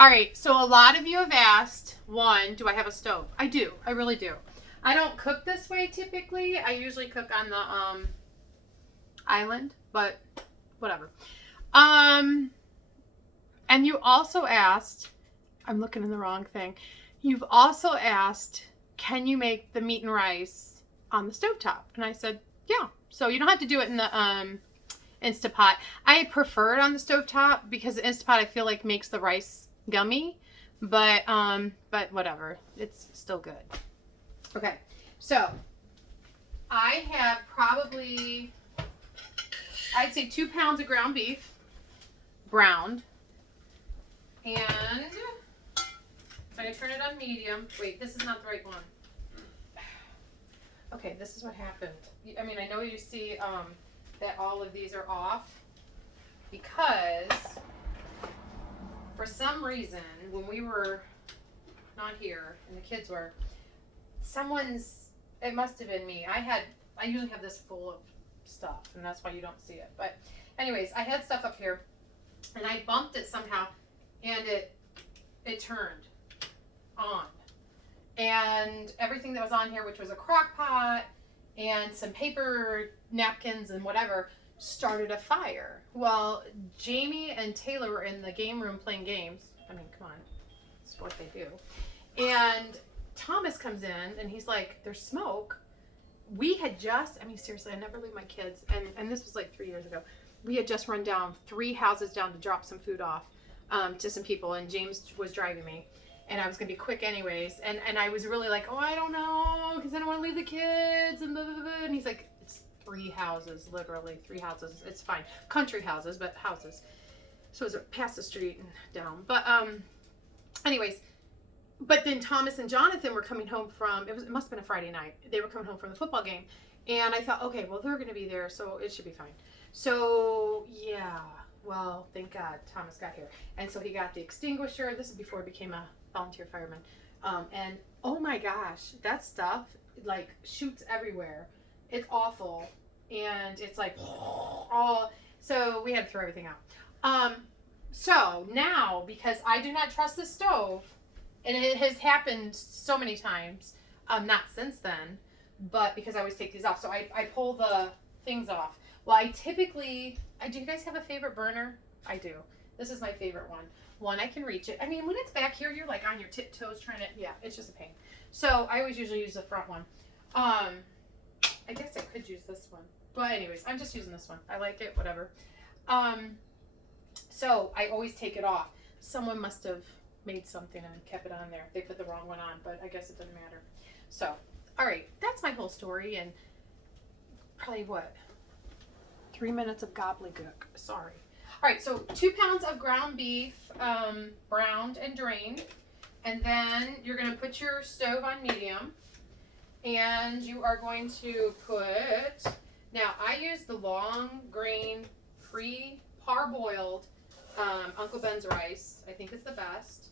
All right, so a lot of you have asked, one, do I have a stove? I do. I really do. I don't cook this way typically. I usually cook on the island, but whatever. Um and you also asked, I'm looking in the wrong thing. You've also asked, can you make the meat and rice on the stovetop? And I said, yeah. So you don't have to do it in the Instapot. I prefer it on the stovetop because the Instapot I feel like makes the rice gummy, but whatever. It's still good. Okay. So, I have probably I'd say 2 pounds of ground beef browned, and so I turn it on medium. Wait, this is not the right one. Okay, this is what happened. I mean, I know you see that all of these are off because for some reason when we were not here and the kids were, it must have been me. I usually have this full of stuff and that's why you don't see it. But anyways, I had stuff up here and I bumped it somehow and it turned on. And everything that was on here, which was a crock pot and some paper napkins and whatever, started a fire. Well, Jamie and Taylor were in the game room playing games. I mean, come on. It's what they do. And Thomas comes in and he's like, there's smoke. We had just, I mean, seriously, I never leave my kids. And this was like 3 years ago. We had just run down 3 houses down to drop some food off to some people. And James was driving me. And I was going to be quick anyways. And I was really like, oh, I don't know, because I don't want to leave the kids. And blah, blah, blah. And he's like, it's 3 houses, literally 3 houses. It's fine. Country houses, but houses. So it was past the street and down. But anyways, but then Thomas and Jonathan were coming home from, it must have been a Friday night. They were coming home from the football game. And I thought, okay, well, they're going to be there, so it should be fine. So, yeah. Well, thank God Thomas got here. And so he got the extinguisher. This is before he became a volunteer fireman. And oh my gosh, that stuff like shoots everywhere. It's awful. And it's like, oh, so we had to throw everything out. So now, because I do not trust the stove, and it has happened so many times, not since then, but because I always take these off. So I pull the things off. Well, do you guys have a favorite burner? I do. This is my favorite one. One, I can reach it. I mean, when it's back here, you're like on your tiptoes trying to, yeah, it's just a pain. So I always usually use the front one. I guess I could use this one. But anyways, I'm just using this one. I like it, whatever. So I always take it off. Someone must have made something and kept it on there. They put the wrong one on, but I guess it doesn't matter. So, all right, that's my whole story. And probably what? 3 minutes of gobbledygook. Sorry. All right, so 2 pounds of ground beef, browned and drained. And then you're going to put your stove on medium. And you are going to put, now I use the long grain parboiled Uncle Ben's rice. I think it's the best.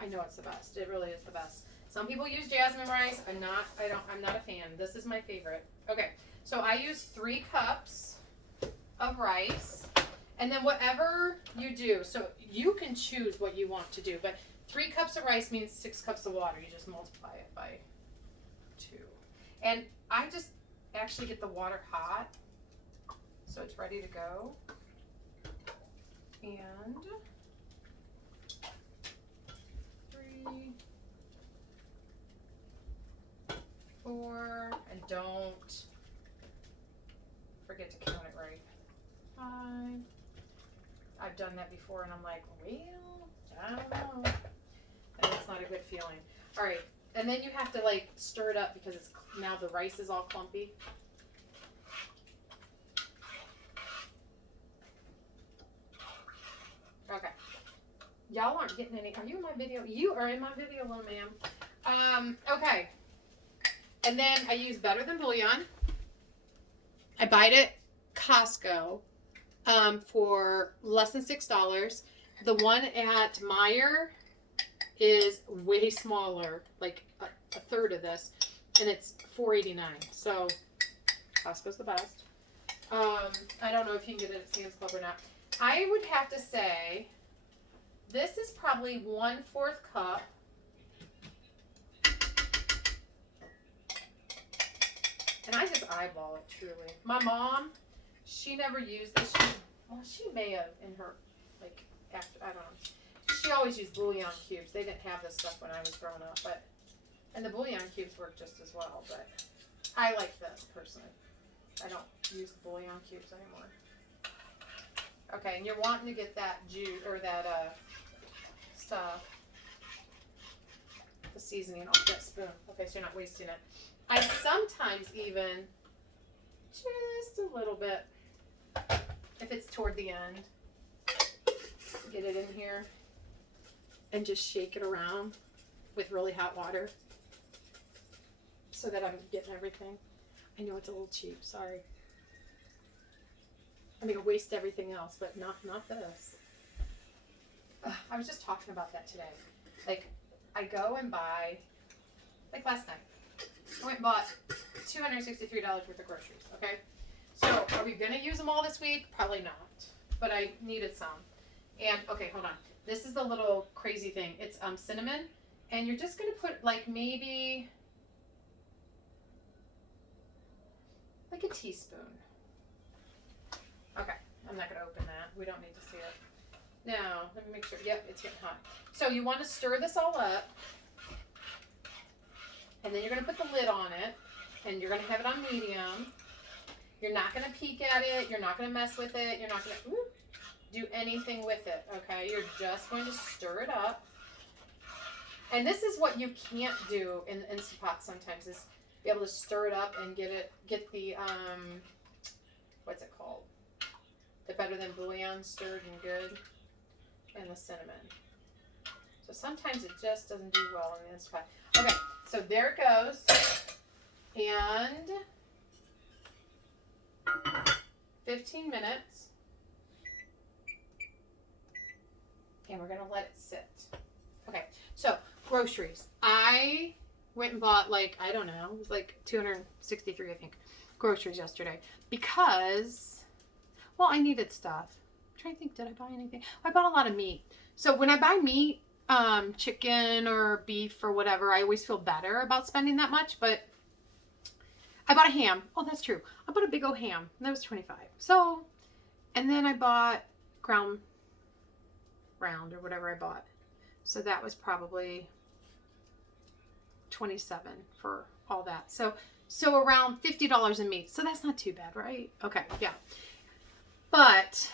I know it's the best. It really is the best. Some people use jasmine rice. I'm not a fan. This is my favorite. Okay, so I use 3 cups of rice. And then whatever you do, so you can choose what you want to do, but 3 cups of rice means 6 cups of water. You just multiply it by 2. And I just actually get the water hot, so it's ready to go. And 3, 4, and don't forget to count it right. 5. I've done that before and I'm like, well, I don't know. And it's not a good feeling. All right. And then you have to like stir it up because now the rice is all clumpy. Okay. Y'all aren't getting any. Are you in my video? You are in my video, little ma'am. Okay. And then I use Better Than Bouillon. I buy it at Costco for less than $6. The one at Meijer is way smaller, like a third of this, and it's $4.89. So Costco's the best. I don't know if you can get it at Sam's Club or not. I would have to say This is probably 1/4 cup. And I just eyeball it, truly. My mom, she never used this. She may have in her, like, after, I don't know. She always used bouillon cubes. They didn't have this stuff when I was growing up, but, and the bouillon cubes work just as well, but I like this, personally. I don't use the bouillon cubes anymore. Okay, and you're wanting to get that juice, or that, stuff, the seasoning off that spoon. Okay, so you're not wasting it. I sometimes even, just a little bit, if it's toward the end, get it in here and just shake it around with really hot water so that I'm getting everything. I know it's a little cheap, sorry. I'm gonna waste everything else, but not this. I was just talking about that today. Like, I go and buy, like last night, I went and bought $263 worth of groceries, okay? So, are we going to use them all this week? Probably not. But I needed some. And, okay, hold on. This is the little crazy thing. It's cinnamon. And you're just going to put, like, maybe, like a teaspoon. Okay, I'm not going to open that. We don't need to see it. Now, let me make sure. Yep, it's getting hot. So, you want to stir this all up. And then you're going to put the lid on it, and you're going to have it on medium. You're not going to peek at it. You're not going to mess with it. You're not going to do anything with it, okay? You're just going to stir it up. And this is what you can't do in the Instant Pot sometimes, is be able to stir it up and get the, what's it called? The better than bouillon, stirred and good, and the cinnamon. So sometimes it just doesn't do well in the Instant Pot. Okay, so there it goes, and 15 minutes, and we're going to let it sit. Okay, so groceries. I went and bought, like, I don't know, it was like 263, I think, groceries yesterday, because, well, I needed stuff. I'm trying to think, did I buy anything? I bought a lot of meat. So when I buy meat, chicken or beef or whatever, I always feel better about spending that much, but I bought a ham. Oh, that's true. I bought a big old ham, and that was $25. So, and then I bought ground round or whatever I bought. So that was probably $27 for all that. So around $50 in meat. So that's not too bad, right? Okay, yeah. But,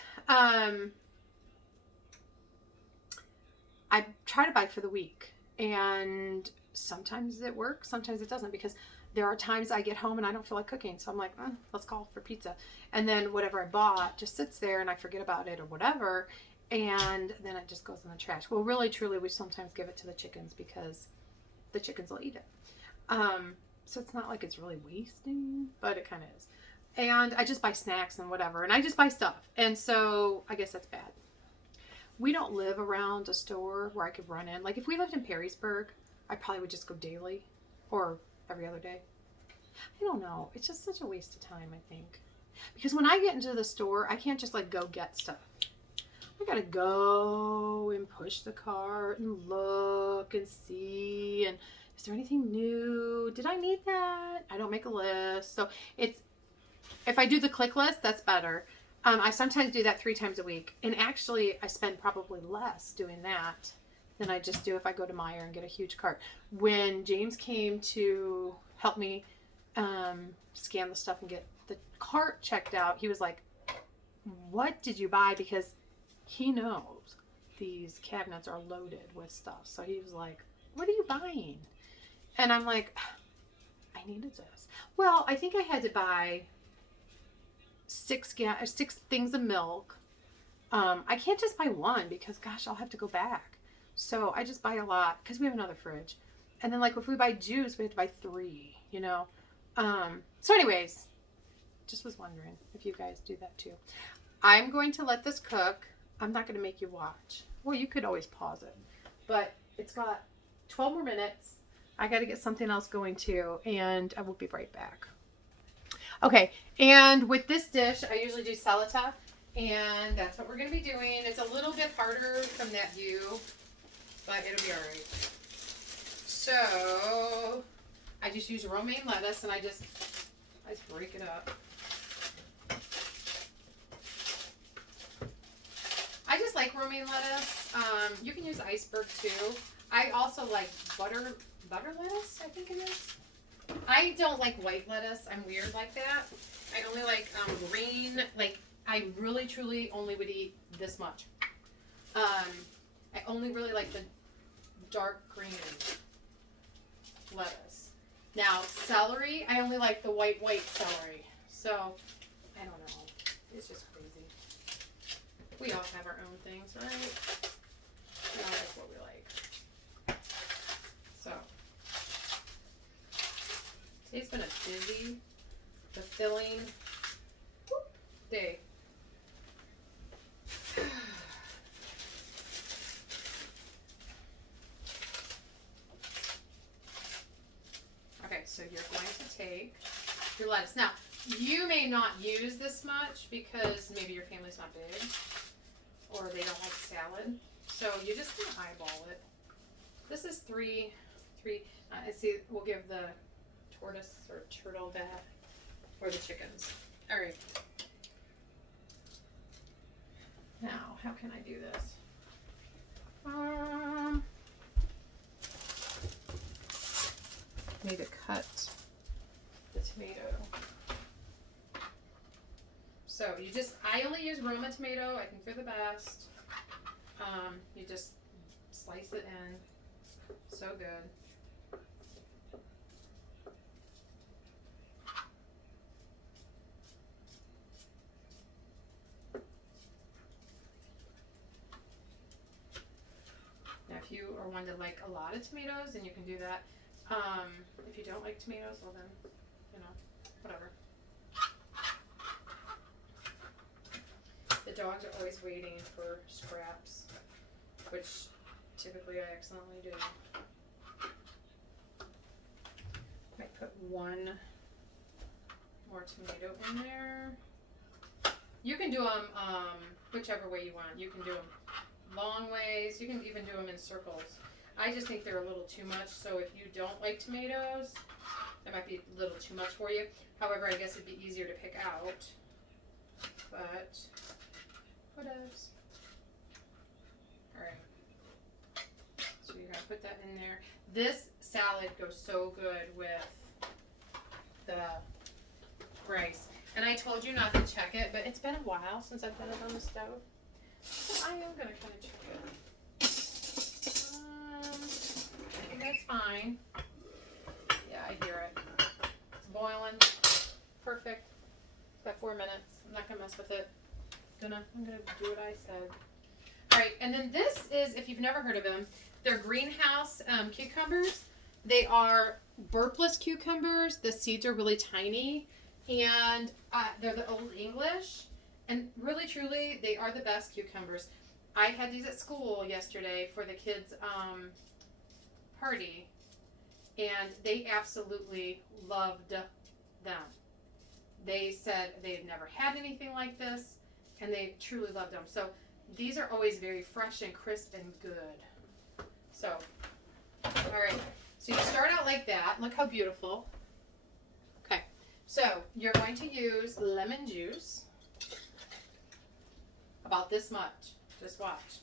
I try to buy for the week, and sometimes it works, sometimes it doesn't, because there are times I get home and I don't feel like cooking, so I'm like, let's call for pizza, and then whatever I bought just sits there and I forget about it or whatever, and then it just goes in the trash. Well, really, truly, we sometimes give it to the chickens because the chickens will eat it. So it's not like it's really wasting, but it kind of is. And I just buy snacks and whatever, and I just buy stuff, and so I guess that's bad. We don't live around a store where I could run in. Like, if we lived in Perrysburg, I probably would just go daily or every other day. I don't know. It's just such a waste of time, I think. Because when I get into the store, I can't just, like, go get stuff. I gotta go and push the cart and look and see. And is there anything new? Did I need that? I don't make a list. So it's, if I do the click list, that's better. I sometimes do that 3 times a week, and actually I spend probably less doing that than I just do if I go to Meijer and get a huge cart. When James came to help me scan the stuff and get the cart checked out, he was like, what did you buy? Because he knows these cabinets are loaded with stuff. So he was like, what are you buying? And I'm like, I needed this. Well, I think I had to buy 6 things of milk. I can't just buy one because, gosh, I'll have to go back. So I just buy a lot because we have another fridge. And then, like, if we buy juice, we have to buy 3, you know. So anyways, just was wondering if you guys do that too. I'm going to let this cook. I'm not going to make you watch. Well, you could always pause it. But it's got 12 more minutes. I got to get something else going too. And I will be right back. Okay, and with this dish, I usually do salata, And that's what we're going to be doing. It's a little bit harder from that view, but it'll be all right. So I just use romaine lettuce, and I just break it up. I just like romaine lettuce. You can use iceberg too. I also like butter lettuce, I think it is. I don't like white lettuce. I'm weird like that. I only like green. Like, I really truly only would eat this much. I only really like the dark green lettuce. Now, celery, I only like the white celery. So, I don't know. It's just crazy. We all have our own things, right? We all like what we like. So, today's been a busy, fulfilling day. Okay, so you're going to take your lettuce. Now, you may not use this much because maybe your family's not big or they don't like salad. So you just kind of eyeball it. This is three. I see. We'll give the tortoise or turtle that or the chickens. All right. Now, how can I do this? Need to cut the tomato. So I only use Roma tomato. I think they're the best. You just slice it in. So good. Now, if you are one to like a lot of tomatoes, then you can do that. If you don't like tomatoes, well then, you know, whatever. The dogs are always waiting for scraps, which typically I accidentally do. Might put one more tomato in there. You can do them whichever way you want. You can do them long ways. You can even do them in circles. I just think they're a little too much, so if you don't like tomatoes, that might be a little too much for you. However, I guess it'd be easier to pick out. But what else? Alright. So you're going to put that in there. This salad goes so good with the rice. And I told you not to check it, but it's been a while since I've done it on the stove. So I am going to kind of check it. That's fine. Yeah, I hear it. It's boiling. Perfect. It's got 4 minutes. I'm not gonna mess with it. I'm gonna do what I said. All right, and then this is, if you've never heard of them, they're greenhouse cucumbers. They are burpless cucumbers. The seeds are really tiny, and they're the Old English. And really, truly, they are the best cucumbers. I had these at school yesterday for the kids' party, and they absolutely loved them. They said they had never had anything like this, and they truly loved them. So these are always very fresh and crisp and good. So, all right. So you start out like that. Look how beautiful. Okay. So you're going to use lemon juice. About this much. Just watch.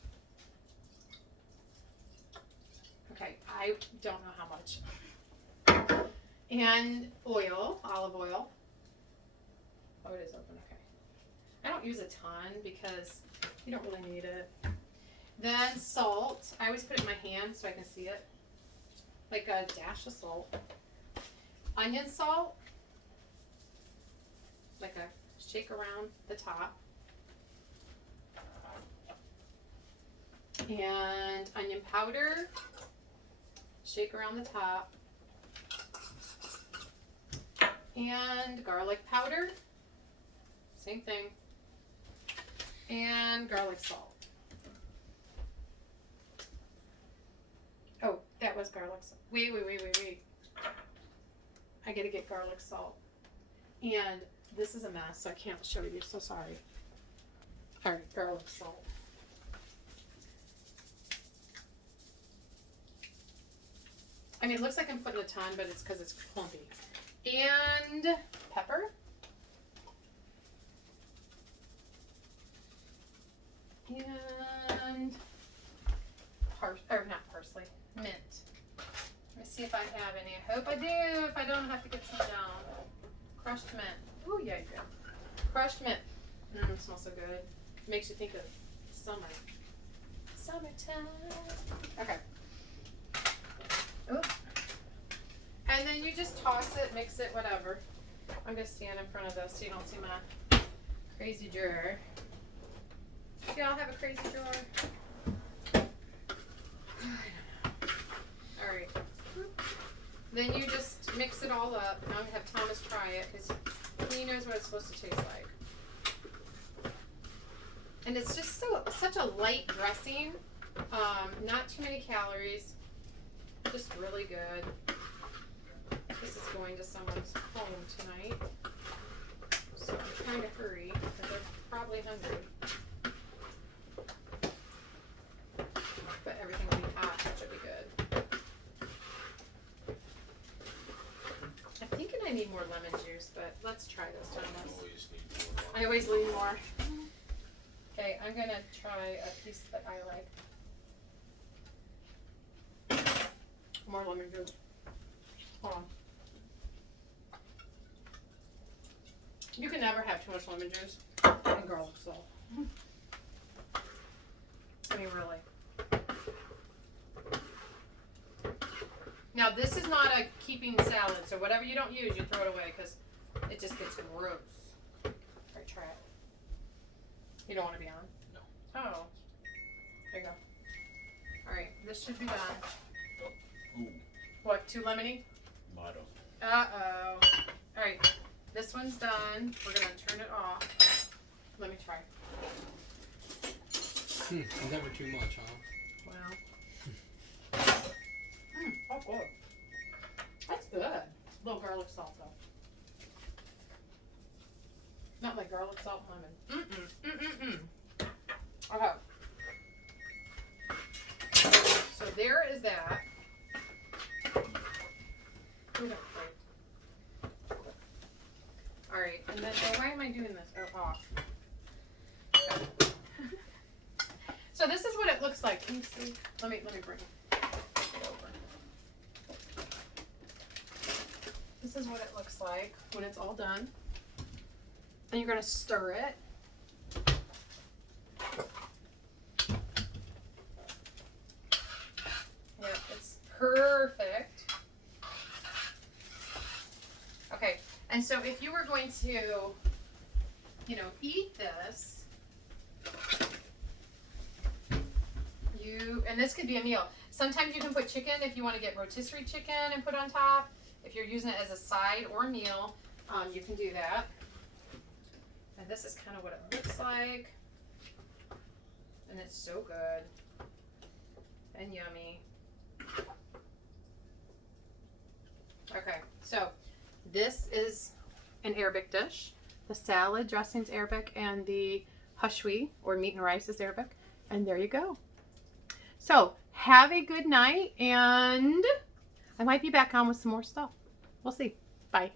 Okay, I don't know how much. And oil, olive oil. Oh, it is open, okay. I don't use a ton because you don't really need it. Then salt. I always put it in my hand so I can see it. Like a dash of salt. Onion salt. Like a shake around the top. And onion powder. Shake around the top. And garlic powder. Same thing. And garlic salt. Oh, that was garlic salt. Wait. I gotta get garlic salt. And this is a mess, so I can't show you, so sorry. All right, garlic salt. I mean, it looks like I'm putting a ton, but it's because it's clumpy. And pepper. And not parsley, mint. Let me see if I have any. I hope I do. If I don't, I have to get some down. Crushed mint. Oh yeah, you do. Crushed mint. It smells so good. Makes you think of summer. Summertime. Okay. Ooh. And then you just toss it, mix it, whatever. I'm going to stand in front of this so you don't see my crazy drawer. Do y'all have a crazy drawer? Alright. Then you just mix it all up. And I'm going to have Thomas try it because he knows what it's supposed to taste like. And it's just such a light dressing. Not too many calories. Just really good. This is going to someone's home tonight. So I'm trying to hurry because they're probably hungry. But everything will be hot, which will be good. I'm thinking I need more lemon juice, but let's try this, Thomas. I always need more. Okay, I'm going to try a piece that I like. More lemon juice. Hold on. You can never have too much lemon juice and garlic salt. I mean, really. Now, this is not a keeping salad, so whatever you don't use, you throw it away because it just gets gross. All right, try it. You don't want to be on? No. Oh. There you go. All right, this should be done. Ooh. What, too lemony? Motto. Uh-oh. All right, this one's done. We're going to turn it off. Let me try. Never too much, huh? Wow. Oh, good. That's good. A little garlic salt, though. Not like garlic salt and lemon. Okay. So there is that. Alright, and then, oh, why am I doing this? Oh, off. Okay. So this is what it looks like. Can you see? Let me bring it over. This is what it looks like when it's all done. And you're going to stir it. Yep, it's perfect. Okay, and so if you were going to, eat this, and this could be a meal. Sometimes you can put chicken if you want to get rotisserie chicken and put on top. If you're using it as a side or meal, you can do that. And this is kind of what it looks like. And it's so good and yummy. Okay, so this is an Arabic dish. The salad dressing's Arabic and the Hushwee or meat and rice is Arabic. And there you go. So have a good night, and I might be back on with some more stuff. We'll see. Bye.